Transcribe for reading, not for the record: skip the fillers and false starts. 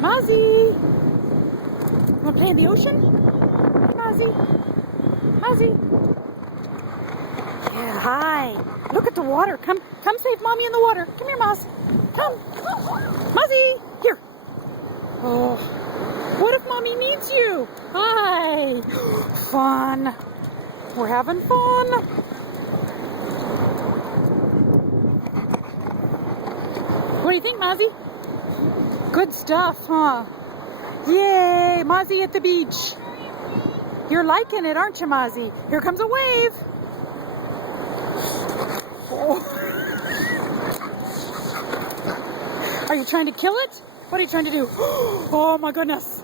Mozzie! You want to play in the ocean? Hey, Mozzie? Mozzie? Yeah, hi. Look at the water. Come save Mommy in the water. Come here, Moz. Come. Mozzie! Here. Oh, what if Mommy needs you? Hi. Fun. We're having fun. What do you think, Mozzie? Good stuff, huh? Yay, Mozzie at the beach. You're liking it, aren't you, Mozzie? Here comes a wave. Oh. Are you trying to kill it? What are you trying to do? Oh my goodness.